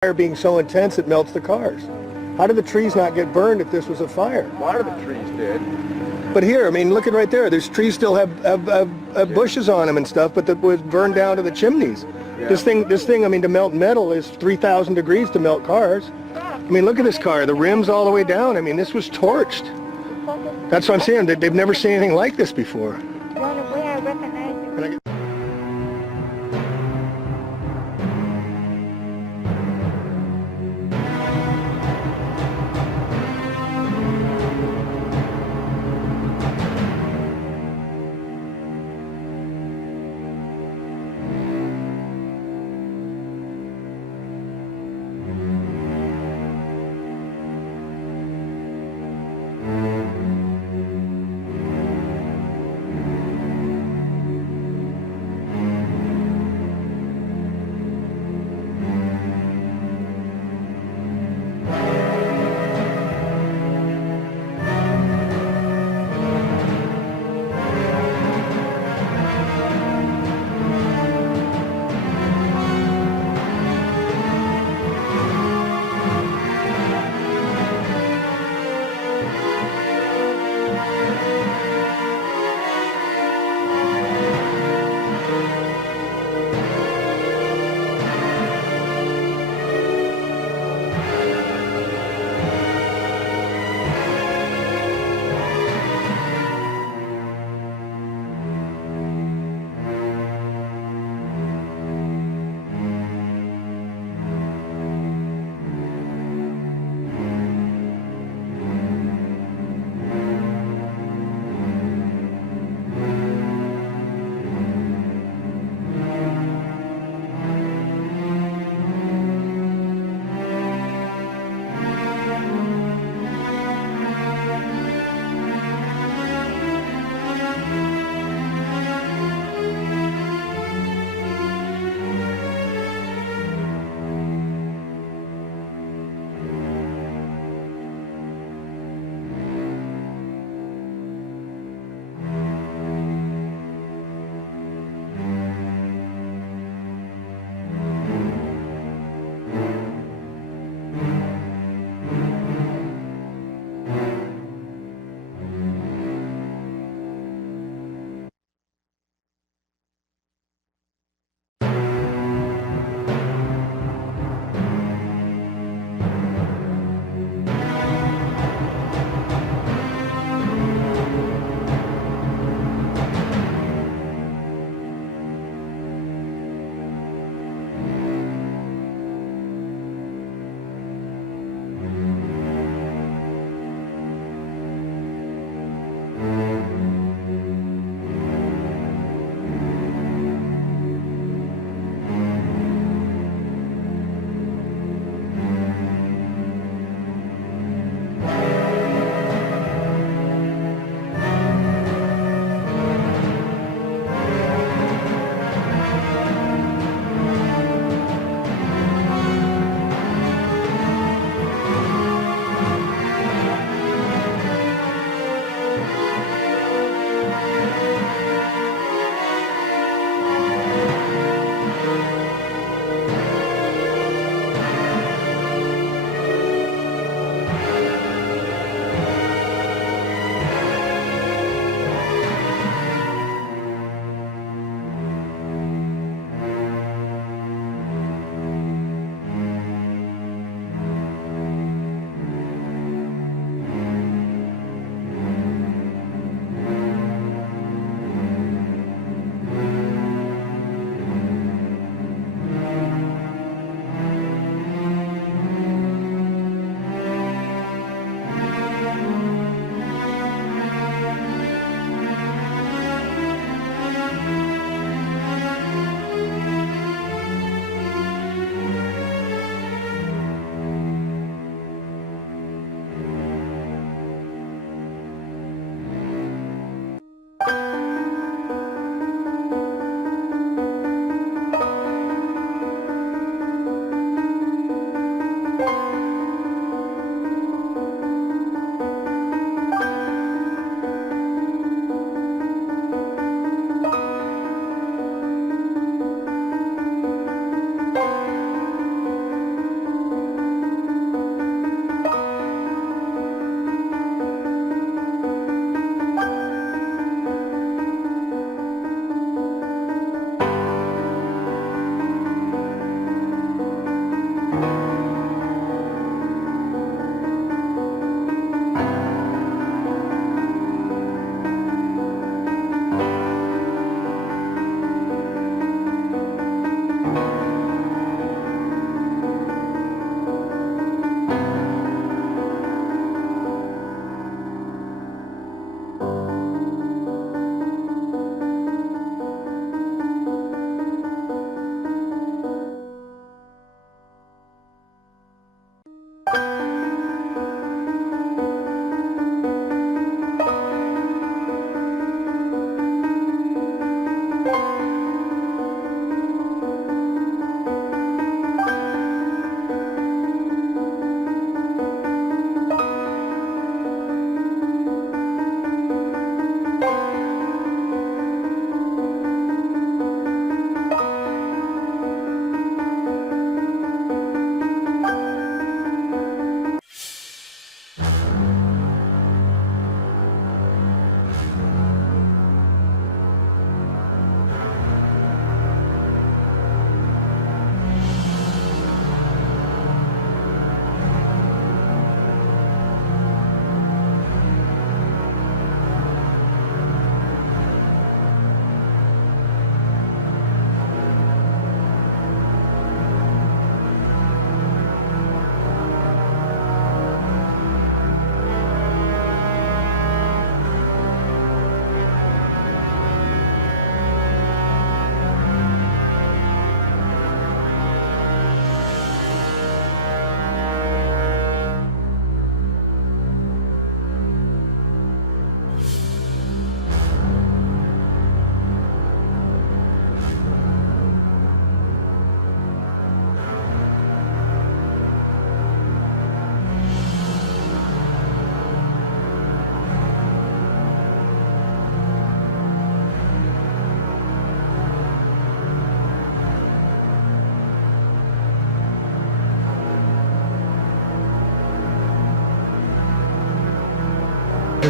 Fire being so intense it melts the cars. How did the trees not get burned if this was a fire? A lot of the trees did. But here, I mean, look at right there. There's trees still have bushes on them and stuff, but that was burned down to the chimneys. Yeah. This thing, I mean, to melt metal is 3,000 degrees to melt cars. I mean, look at this car. The rim's all the way down. I mean, this was torched. That's what I'm saying. They've never seen anything like this before. And I-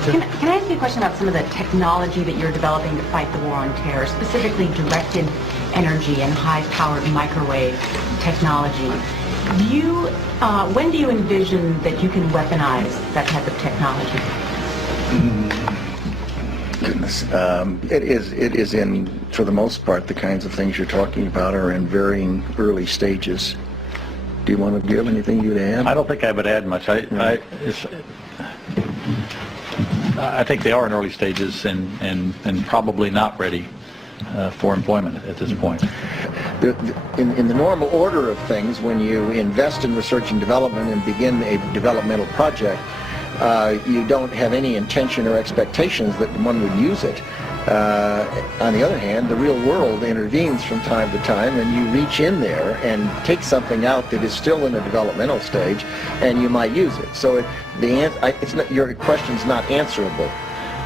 Can I ask you a question about some of the technology that you're developing to fight the war on terror, specifically directed energy and high-powered microwave technology? When do you envision that you can weaponize that type of technology? Goodness, it is in, for the most part, the kinds of things you're talking about are in varying early stages. Do you want to give anything you'd add? I don't think I would add much. I think they are in early stages and probably not ready for employment at this point. In the normal order of things, when you invest in research and development and begin a developmental project, you don't have any intention or expectations that one would use it. On the other hand, the real world intervenes from time to time, and you reach in there and take something out that is still in a developmental stage, and you might use it. So your question's not answerable.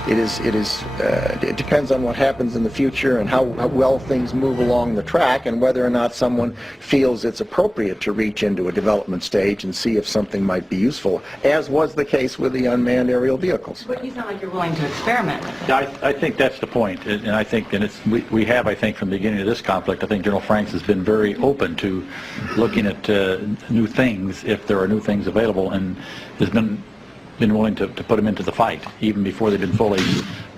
It depends on what happens in the future and how well things move along the track, and whether or not someone feels it's appropriate to reach into a development stage and see if something might be useful, as was the case with the unmanned aerial vehicles. But you sound like you're willing to experiment. I think that's the point, and I think, we have, I think, from the beginning of this conflict, I think General Franks has been very open to looking at new things if there are new things available, and has been willing to put them into the fight even before they've been fully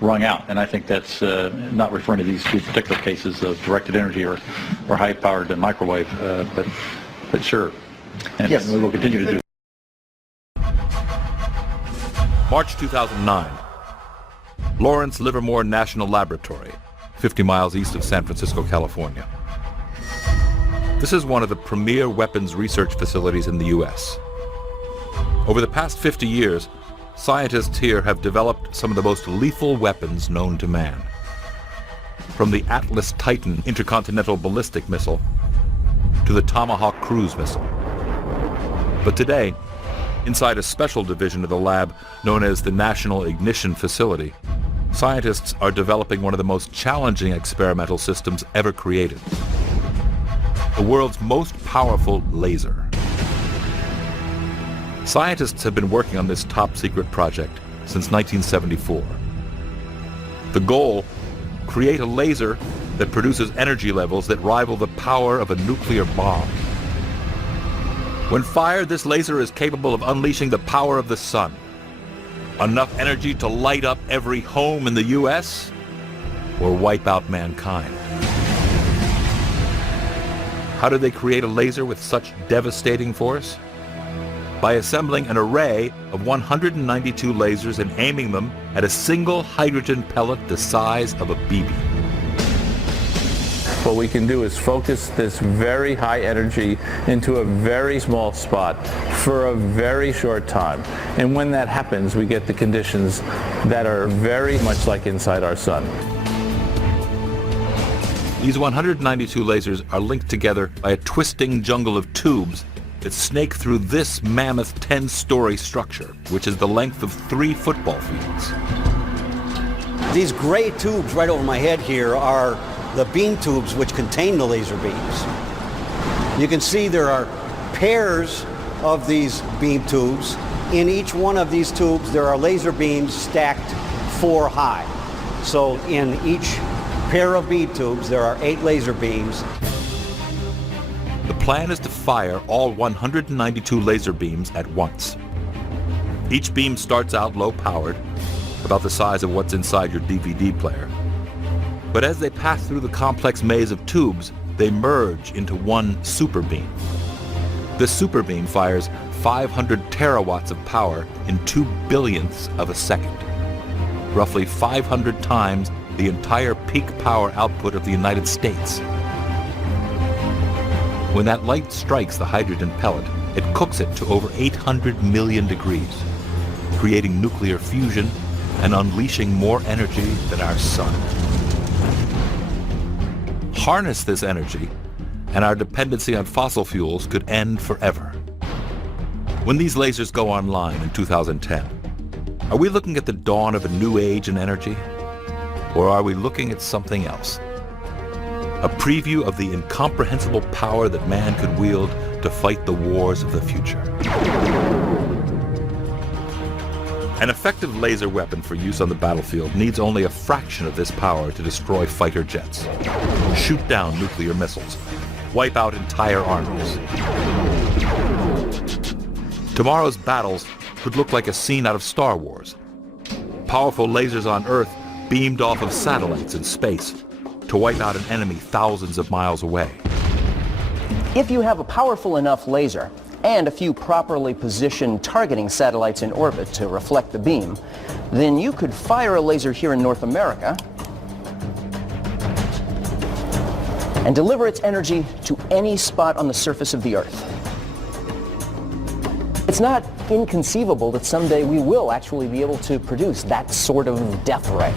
wrung out. And I think that's not referring to these two particular cases of directed energy or high-powered microwave, but sure. And yes, we will continue to do. March 2009. Lawrence Livermore National Laboratory, 50 miles east of San Francisco, California. This is one of the premier weapons research facilities in the U.S. Over the past 50 years, scientists here have developed some of the most lethal weapons known to man. From the Atlas Titan intercontinental ballistic missile to the Tomahawk cruise missile. But today, inside a special division of the lab known as the National Ignition Facility, scientists are developing one of the most challenging experimental systems ever created. The world's most powerful laser. Scientists have been working on this top-secret project since 1974. The goal, create a laser that produces energy levels that rival the power of a nuclear bomb. When fired, this laser is capable of unleashing the power of the sun. Enough energy to light up every home in the U.S. or wipe out mankind. How did they create a laser with such devastating force? By assembling an array of 192 lasers and aiming them at a single hydrogen pellet the size of a BB. What we can do is focus this very high energy into a very small spot for a very short time. And when that happens, we get the conditions that are very much like inside our sun. These 192 lasers are linked together by a twisting jungle of tubes that snake through this mammoth 10-story structure, which is the length of 3 football fields. These gray tubes right over my head here are the beam tubes which contain the laser beams. You can see there are pairs of these beam tubes. In each one of these tubes there are laser beams stacked 4 high. So in each pair of beam tubes there are 8 laser beams. The plan is to fire all 192 laser beams at once. Each beam starts out low-powered, about the size of what's inside your DVD player. But as they pass through the complex maze of tubes, they merge into one super beam. This super beam fires 500 terawatts of power in 2 billionths of a second, roughly 500 times the entire peak power output of the United States. When that light strikes the hydrogen pellet, it cooks it to over 800 million degrees, creating nuclear fusion and unleashing more energy than our sun. Harness this energy, and our dependency on fossil fuels could end forever. When these lasers go online in 2010, are we looking at the dawn of a new age in energy? Or are we looking at something else? A preview of the incomprehensible power that man could wield to fight the wars of the future. An effective laser weapon for use on the battlefield needs only a fraction of this power to destroy fighter jets, shoot down nuclear missiles, wipe out entire armies. Tomorrow's battles could look like a scene out of Star Wars. Powerful lasers on Earth beamed off of satellites in space to wipe out an enemy thousands of miles away. If you have a powerful enough laser and a few properly positioned targeting satellites in orbit to reflect the beam, then you could fire a laser here in North America and deliver its energy to any spot on the surface of the Earth. It's not inconceivable that someday we will actually be able to produce that sort of death ray.